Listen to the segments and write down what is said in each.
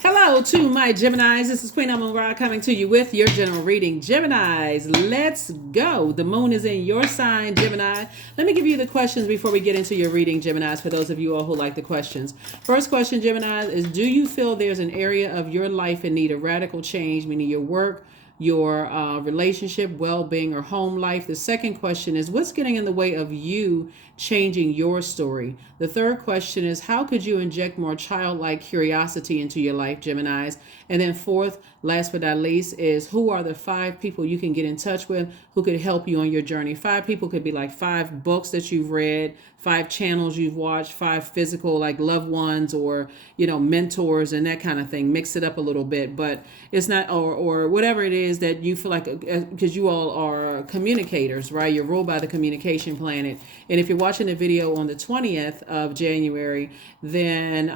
Hello to my Geminis. This is Queen Amun Ra coming to you with your general reading. Geminis, let's go. The moon is in your sign, Gemini. Let me give you the questions before we get into your reading, Geminis, for those of you all who like the questions. First question, Geminis, is do you feel there's an area of your life in need of radical change, meaning your work, your relationship, well-being, or home life? The second question is what's getting in the way of you changing your story? The third question is how could you inject more childlike curiosity into your life, Geminis? And then fourth, last but not least, is who are the 5 people you can get in touch with who could help you on your journey? 5 people could be like 5 books that you've read, 5 channels you've watched, 5 physical like loved ones or mentors and that kind of thing. Mix it up a little bit, but it's not or whatever it is that you feel like, because you all are communicators, right? You're ruled by the communication planet, and if you're watching the video on the 20th of January, then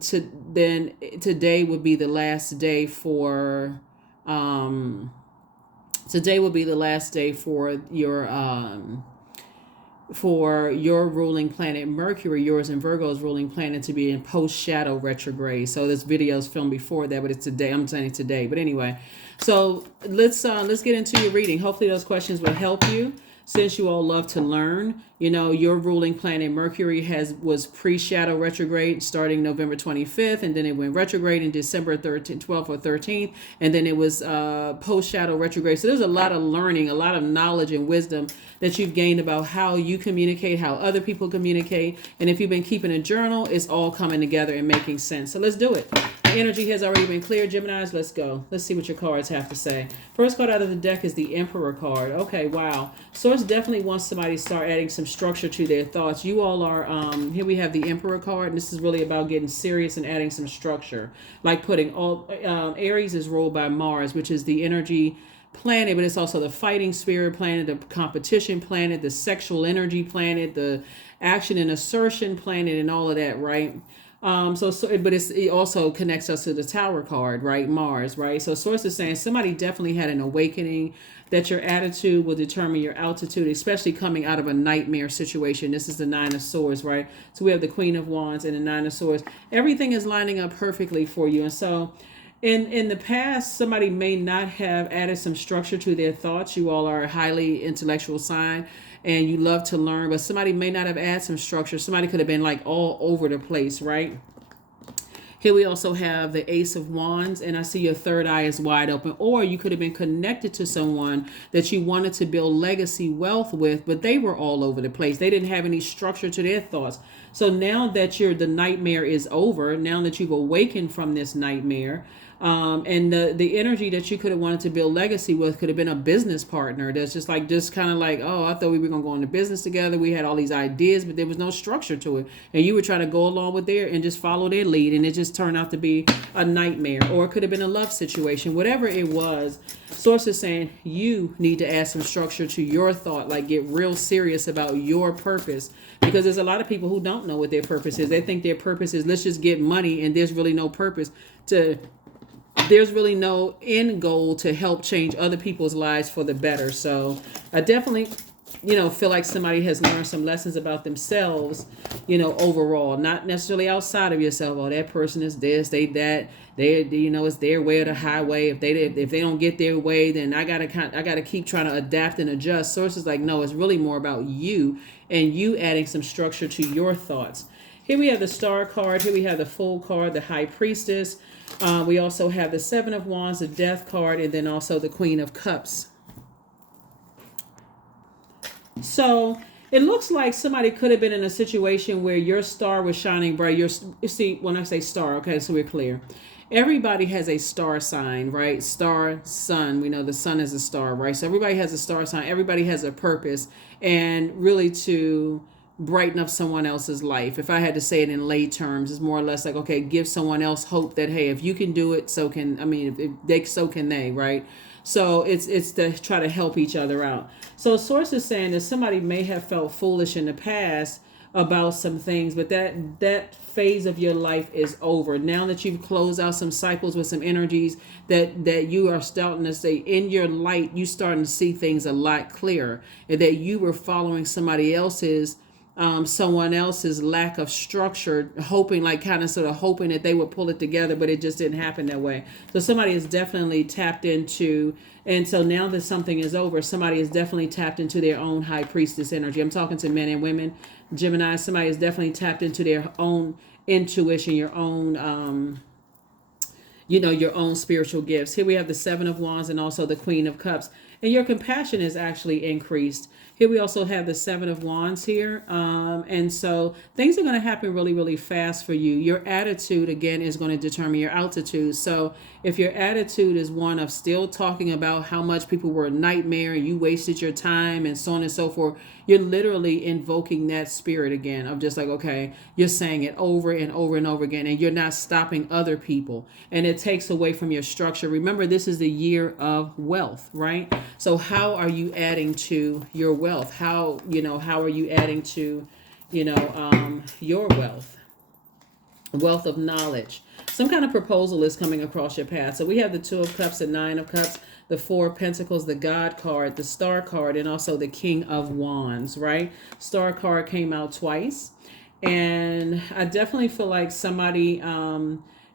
today would be the last day for today will be the last day for your ruling planet Mercury, yours and Virgo's ruling planet, to be in post shadow retrograde. So this video is filmed before that, but it's today. I'm saying it today, but anyway. So let's get into your reading. Hopefully those questions will help you. Since you all love to learn, your ruling planet Mercury was pre-shadow retrograde starting November 25th, and then it went retrograde in December 13th, 12th or 13th, and then it was post-shadow retrograde. So there's a lot of learning, a lot of knowledge and wisdom that you've gained about how you communicate, how other people communicate, and if you've been keeping a journal, it's all coming together and making sense. So let's do it. The energy has already been cleared, Geminis. Let's go. Let's see what your cards have to say. First card out of the deck is the Emperor card. Okay, wow. Source definitely wants somebody to start adding some structure to their thoughts. You all are, here we have the Emperor card, and this is really about getting serious and adding some structure. Like putting all, Aries is ruled by Mars, which is the energy planet, but it's also the fighting spirit planet, the competition planet, the sexual energy planet, the action and assertion planet, and all of that, right? But it also connects us to the Tower card, right? Mars, right? So source is saying somebody definitely had an awakening, that your attitude will determine your altitude, especially coming out of a nightmare situation. This is the Nine of Swords, right? So we have the Queen of Wands and the Nine of Swords. Everything is lining up perfectly for you. And so in the past, somebody may not have added some structure to their thoughts. You all are a highly intellectual sign and you love to learn, but somebody may not have added some structure. Somebody could have been like all over the place, right? Here we also have the Ace of Wands, and I see your third eye is wide open. Or you could have been connected to someone that you wanted to build legacy wealth with, but they were all over the place. They didn't have any structure to their thoughts. So now that the nightmare is over, now that you've awakened from this nightmare, and the energy that you could have wanted to build legacy with could have been a business partner that's just kind of like, oh, I thought we were going to go into business together. We had all these ideas, but there was no structure to it. And you were trying to go along with and just follow their lead. And it just turned out to be a nightmare. Or it could have been a love situation. Whatever it was, Source is saying you need to add some structure to your thought, like get real serious about your purpose. Because there's a lot of people who don't know what their purpose is. They think their purpose is let's just get money, and there's really no purpose there's really no end goal to help change other people's lives for the better. So I definitely, feel like somebody has learned some lessons about themselves, overall, not necessarily outside of yourself. Oh, that person is this, they that, it's their way or the highway. If they don't get their way, then I gotta keep trying to adapt and adjust. Sources like, no, it's really more about you and you adding some structure to your thoughts. Here we have the Star card. Here we have the Fool card, the High Priestess. We also have the Seven of Wands, the Death card, and then also the Queen of Cups. So it looks like somebody could have been in a situation where your star was shining bright. You see, when I say star, okay, so we're clear. Everybody has a star sign, right? Star, sun. We know the sun is a star, right? So everybody has a star sign. Everybody has a purpose, and really to brighten up someone else's life. If I had to say it in lay terms, it's more or less like, okay, give someone else hope that, hey, if you can do it, so can, so can they, right? So it's to try to help each other out. So source is saying that somebody may have felt foolish in the past about some things, but that phase of your life is over. Now that you've closed out some cycles with some energies that you are starting to say in your light, you starting to see things a lot clearer, and that you were following somebody else's someone else's lack of structure, hoping, like kind of sort of hoping that they would pull it together, but it just didn't happen that way. So somebody is definitely tapped into, and so now that something is over, somebody is definitely tapped into their own high priestess energy. I'm talking to men and women, Gemini. Somebody is definitely tapped into their own intuition, your own, your own spiritual gifts. Here we have the Seven of Wands and also the Queen of Cups. And your compassion is actually increased. Here we also have the Seven of Wands here. And so things are going to happen really, really fast for you. Your attitude, again, is going to determine your altitude. So if your attitude is one of still talking about how much people were a nightmare, you wasted your time and so on and so forth, you're literally invoking that spirit again of just like, okay, you're saying it over and over and over again, and you're not stopping other people. And it takes away from your structure. Remember, this is the year of wealth, right? So how are you adding to your wealth? How are you adding to, your wealth? Wealth of knowledge. Some kind of proposal is coming across your path. So we have the Two of Cups, the Nine of Cups, the Four of Pentacles, the God card, the Star card, and also the King of Wands, right? Star card came out twice. And I definitely feel like somebody,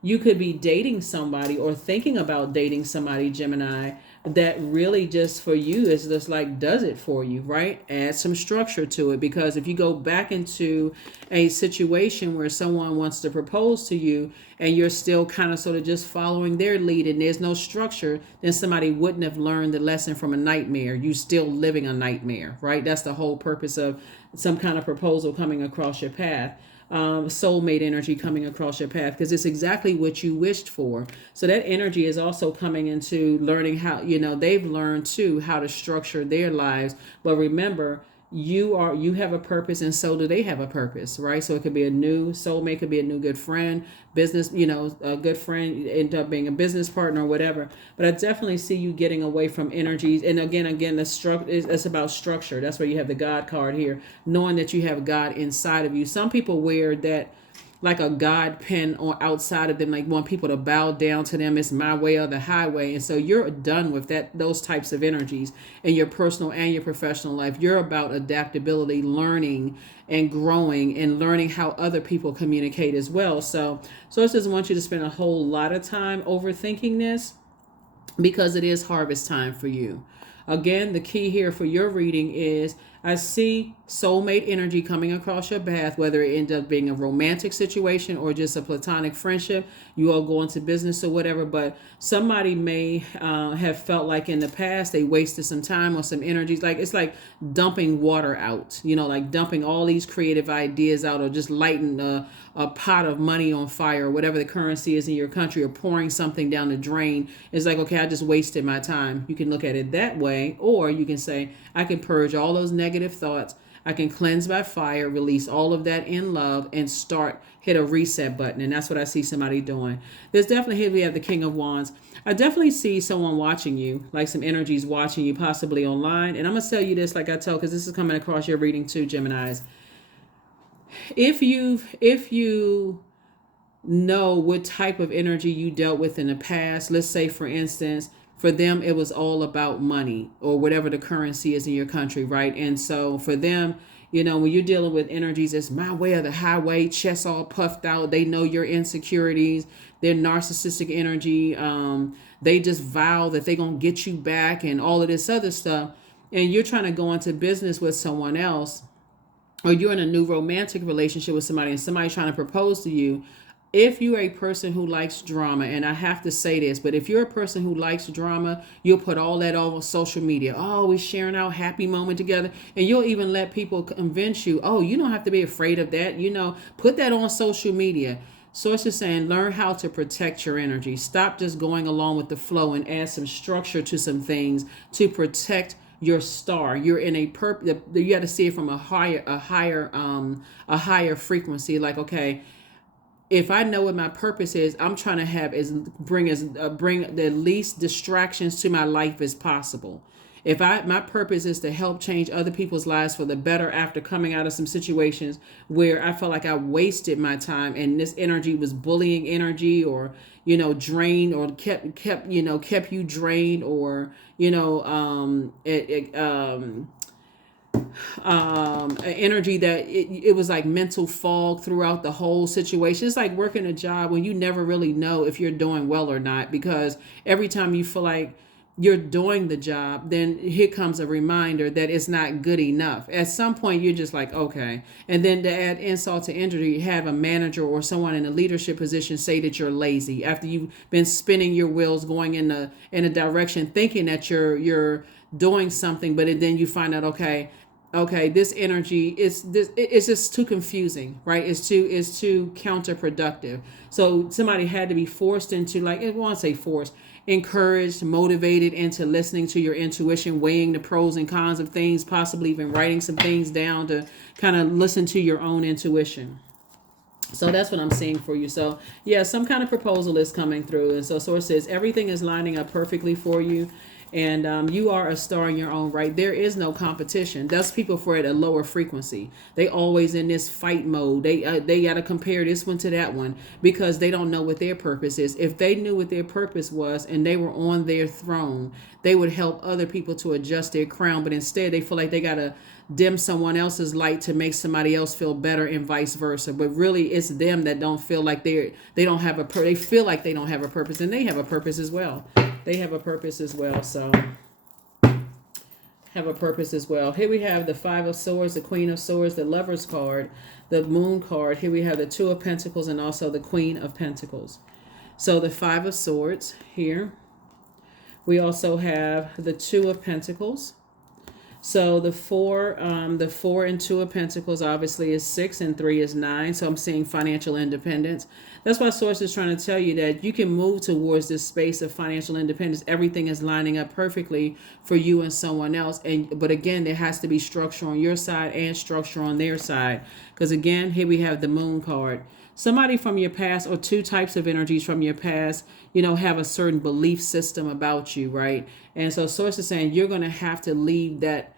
you could be dating somebody or thinking about dating somebody, Gemini, that really just for you is just like does it for you, right? Add some structure to it, because if you go back into a situation where someone wants to propose to you and you're still kind of sort of just following their lead and there's no structure, then somebody wouldn't have learned the lesson from a nightmare. You still living a nightmare, right? That's the whole purpose of some kind of proposal coming across your path. Soulmate energy coming across your path, because it's exactly what you wished for. So that energy is also coming into learning how, they've learned too how to structure their lives. But remember, you have a purpose, and so do they have a purpose, right? So it could be a new soulmate, could be a new good friend, business, a good friend end up being a business partner or whatever. But I definitely see you getting away from energies. And again, the structure it's about structure. That's where you have the God card here, knowing that you have God inside of you. Some people wear that like a God pen on outside of them, like want people to bow down to them. It's my way or the highway. And so you're done with those types of energies in your personal and your professional life. You're about adaptability, learning and growing, and learning how other people communicate as well. So it doesn't want you to spend a whole lot of time overthinking this, because it is harvest time for you. Again, the key here for your reading is I see soulmate energy coming across your path, whether it ends up being a romantic situation or just a platonic friendship. You all go into business or whatever, but somebody may have felt like in the past they wasted some time or some energies. Like it's like dumping water out, like dumping all these creative ideas out, or just lighting a pot of money on fire, or whatever the currency is in your country, or pouring something down the drain. It's like, okay, I just wasted my time. You can look at it that way, or you can say, I can purge all those negative thoughts. I can cleanse by fire, release all of that in love, and hit a reset button. And that's what I see somebody doing. There's definitely, here we have the King of Wands. I definitely see someone watching you, like some energies watching you, possibly online. And I'm going to tell you this, like I tell, because this is coming across your reading too, Geminis. If you know what type of energy you dealt with in the past, let's say, for instance, for them, it was all about money or whatever the currency is in your country, right? And so for them, when you're dealing with energies, it's my way or the highway, chest all puffed out. They know your insecurities, their narcissistic energy. They just vow that they're going to get you back and all of this other stuff. And you're trying to go into business with someone else, or you're in a new romantic relationship with somebody and somebody's trying to propose to you. If you're a person who likes drama, and I have to say this, but if you're a person who likes drama, you'll put all that over social media. Oh, we're sharing our happy moment together. And you'll even let people convince you, oh, you don't have to be afraid of that. Put that on social media. So it's just saying, learn how to protect your energy. Stop just going along with the flow, and add some structure to some things to protect your star. You're in a you got to see it from a higher frequency. Like, okay, if I know what my purpose is, I'm trying to bring the least distractions to my life as possible. If my purpose is to help change other people's lives for the better after coming out of some situations where I felt like I wasted my time and this energy was bullying energy, or drained, or kept you drained, or energy that it was like mental fog throughout the whole situation. It's like working a job when you never really know if you're doing well or not, because every time you feel like you're doing the job, then here comes a reminder that it's not good enough. At some point, you're just like, okay. And then to add insult to injury, you have a manager or someone in a leadership position say that you're lazy after you've been spinning your wheels going in a direction thinking that you're doing something, but then you find out, okay, this energy is this, it's just too confusing, right? It's too counterproductive. So somebody had to be forced into, like, I won't say forced, encouraged, motivated into listening to your intuition, weighing the pros and cons of things, possibly even writing some things down to kind of listen to your own intuition. So that's what I'm seeing for you. So yeah, some kind of proposal is coming through. And so Source says everything is lining up perfectly for you. And you are a star in your own right. There is no competition. That's people for at a lower frequency. They always in this fight mode. They got to compare this one to that one because they don't know what their purpose is. If they knew what their purpose was and they were on their throne, they would help other people to adjust their crown. But instead, they feel like they got to dim someone else's light to make somebody else feel better, and vice versa. But really, it's them that don't feel like they don't have they feel like they don't have a purpose, and they have a purpose as well. They have a purpose as well. So have a purpose as well. Here we have the Five of Swords, the Queen of Swords, the Lover's card, the Moon card. Here we have the Two of Pentacles and also the Queen of Pentacles. So the Five of Swords here. We also have the Two of Pentacles. So the four and Two of Pentacles obviously is 6 and 3 is 9. So I'm seeing financial independence. That's why Source is trying to tell you that you can move towards this space of financial independence. Everything is lining up perfectly for you and someone else. But again, there has to be structure on your side and structure on their side. Because again, here we have the Moon card. Somebody from your past, or two types of energies from your past, have a certain belief system about you, right? And so Source is saying you're going to have to leave that.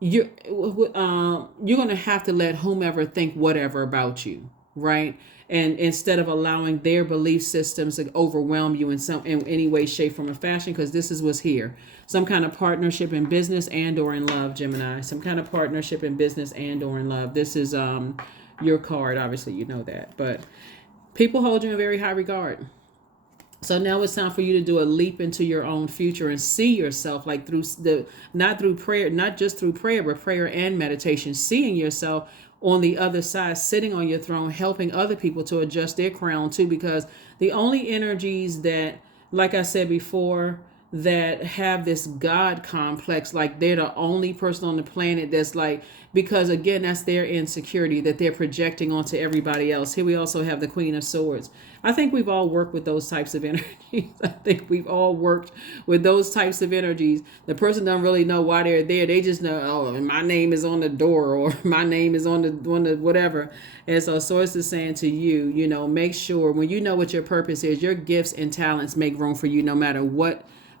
You're going to have to let whomever think whatever about you, right? And instead of allowing their belief systems to overwhelm you in any way, shape, form, or fashion, because this is what's here. Some kind of partnership in business and or in love, Gemini. Some kind of partnership in business and or in love. This is your card, obviously, you know that. But people hold you in very high regard. So now it's time for you to do a leap into your own future and see yourself like not through prayer, not just through prayer, but prayer and meditation, seeing yourself on the other side, sitting on your throne, helping other people to adjust their crown too, because the only energies that, like I said before, that have this God complex, like they're the only person on the planet that's like, because again, that's their insecurity that they're projecting onto everybody else. Here we also have the Queen of Swords. I think we've all worked with those types of energies. I think we've all worked with those types of energies. The person doesn't really know why they're there. They just know, oh, my name is on the door, or my name is on the whatever. And so Source is saying to you, make sure when you know what your purpose is, your gifts and talents make room for you no matter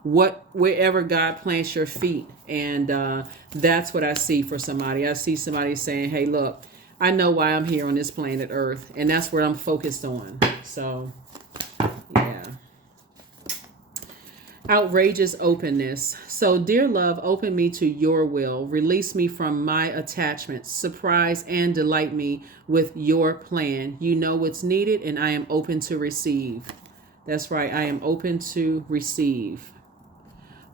wherever God plants your feet. And that's what I see for somebody. I see somebody saying, hey, look, I know why I'm here on this planet Earth, and that's where I'm focused on. So, yeah. Outrageous openness. So, dear love, open me to your will. Release me from my attachments. Surprise and delight me with your plan. You know what's needed, and I am open to receive. That's right. I am open to receive.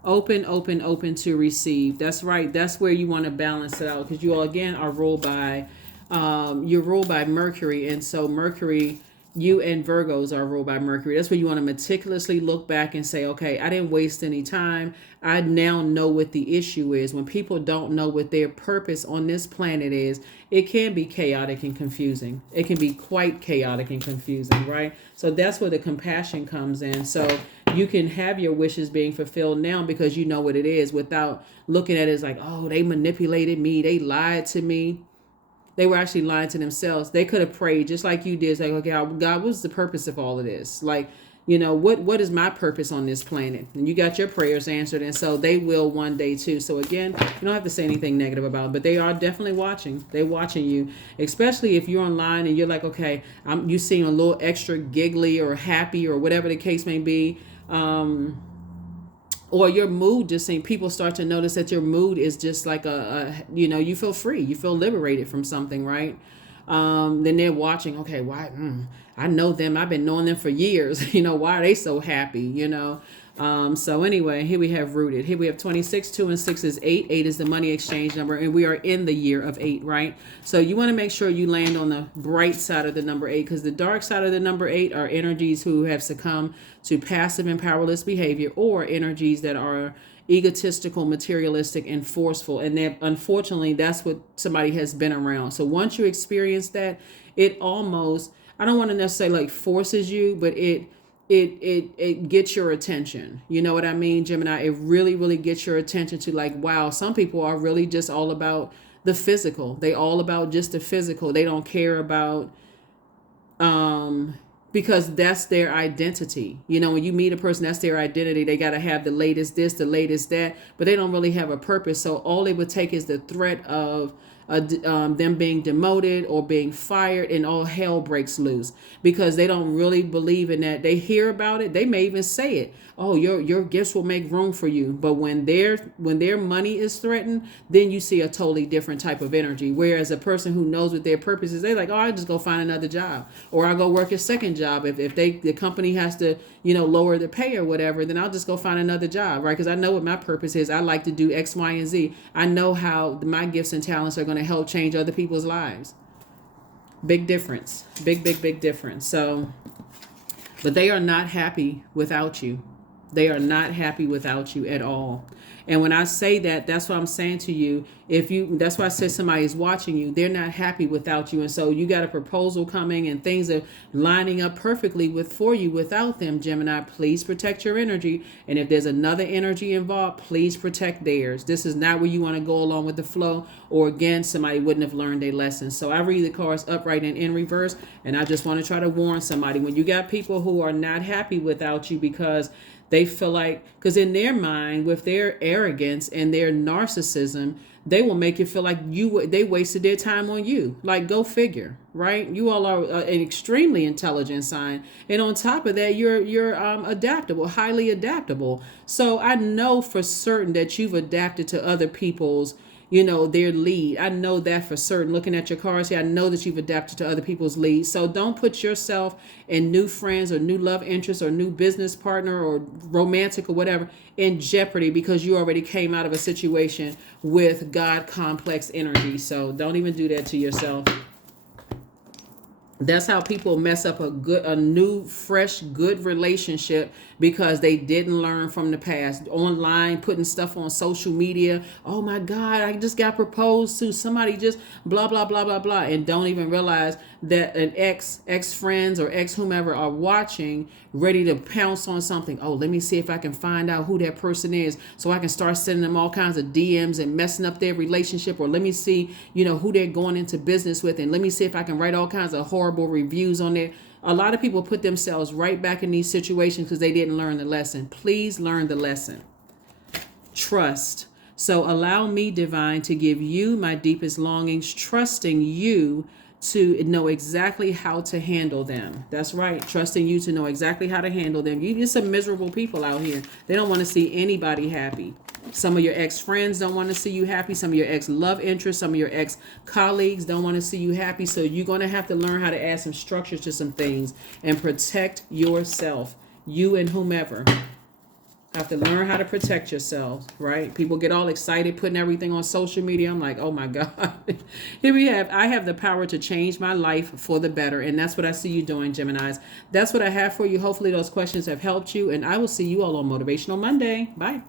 Open to receive. That's right. That's where you want to balance it out, because you all, again, are ruled by you're ruled by Mercury. And so Mercury, you and Virgos are ruled by Mercury. That's where you want to meticulously look back and say, okay, I didn't waste any time. I now know what the issue is. When people don't know what their purpose on this planet is, it can be chaotic and confusing. It can be quite chaotic and confusing, right? So that's where the compassion comes in. So you can have your wishes being fulfilled now because you know what it is, without looking at it as like, oh, they manipulated me. They lied to me. They were actually lying to themselves. They could have prayed just like you did. It's like, okay, God, what's the purpose of all of this? Like, what is my purpose on this planet? And you got your prayers answered. And so they will one day too. So again, you don't have to say anything negative about it, but they are definitely watching. They're watching you, especially if you're online and you're like, okay, you seem a little extra giggly or happy or whatever the case may be. or your mood just seems, people start to notice that your mood is just like you feel free, you feel liberated from something, right? Then they're watching, okay, why, I know them, I've been knowing them for years, why are they so happy, so anyway, here we have rooted. Here we have 26, 2 and 6 is 8. 8 is the money exchange number, and we are in the year of 8, right? So you want to make sure you land on the bright side of the number 8, because the dark side of the number 8 are energies who have succumbed to passive and powerless behavior, or energies that are egotistical, materialistic, and forceful. And that, unfortunately, that's what somebody has been around. So once you experience that, it almost, I don't want to necessarily like forces you, but it gets your attention. You know what I mean, Gemini? It really, really gets your attention to like, wow, some people are really just all about the physical. They all about just the physical. They don't care about, because that's their identity. When you meet a person, that's their identity. They got to have the latest this, the latest that, but they don't really have a purpose. So all they would take is the threat of them being demoted or being fired, and all hell breaks loose, because they don't really believe in that. They hear about it. They may even say it. Oh, your gifts will make room for you. But when their money is threatened, then you see a totally different type of energy. Whereas a person who knows what their purpose is, they're like, oh, I just go find another job, or I'll go work a second job. If the company has to, lower the pay or whatever, then I'll just go find another job, right? Because I know what my purpose is. I like to do X, Y, and Z. I know how my gifts and talents are going to help change other people's lives. Big difference. Big difference. So, but they are not happy without you. They are not happy without you at all. And when I say that, that's what I'm saying to you. That's why I said somebody is watching you. They're not happy without you. And so you got a proposal coming and things are lining up perfectly for you without them, Gemini. Please protect your energy. And if there's another energy involved, please protect theirs. This is not where you want to go along with the flow, or again, somebody wouldn't have learned a lesson. So I read the cards upright and in reverse. And I just want to try to warn somebody, when you got people who are not happy without you because they feel like, because in their mind, with their arrogance and their narcissism, they will make you feel like they wasted their time on you. Like, go figure, right? You all are an extremely intelligent sign, and on top of that, you're adaptable, highly adaptable. So I know for certain that you've adapted to other people's, their lead. I know that for certain. Looking at your cards here, I know that you've adapted to other people's lead. So don't put yourself and new friends or new love interests or new business partner or romantic or whatever in jeopardy, because you already came out of a situation with God complex energy. So don't even do that to yourself. That's how people mess up a new, fresh, good relationship, because they didn't learn from the past. Online, putting stuff on social media. Oh my God, I just got proposed to. Somebody just blah, blah, blah, blah, blah. And don't even realize that an ex-friends or ex-whomever are watching, ready to pounce on something. Oh, let me see if I can find out who that person is, so I can start sending them all kinds of DMs and messing up their relationship. Or let me see, who they're going into business with. And let me see if I can write all kinds of horrible reviews on there. A lot of people put themselves right back in these situations because they didn't learn the lesson. Please learn the lesson. Trust. So allow me, divine, to give you my deepest longings, trusting you to know exactly how to handle them. That's right. Trusting you to know exactly how to handle them. You get some miserable people out here. They don't want to see anybody happy. Some of your ex-friends don't want to see you happy. Some of your ex-love interests, some of your ex-colleagues don't want to see you happy. So you're going to have to learn how to add some structure to some things and protect yourself. You and whomever have to learn how to protect yourself, right? People get all excited putting everything on social media. I'm like, oh my God. Here I have the power to change my life for the better. And that's what I see you doing, Geminis. That's what I have for you. Hopefully those questions have helped you. And I will see you all on Motivational Monday. Bye.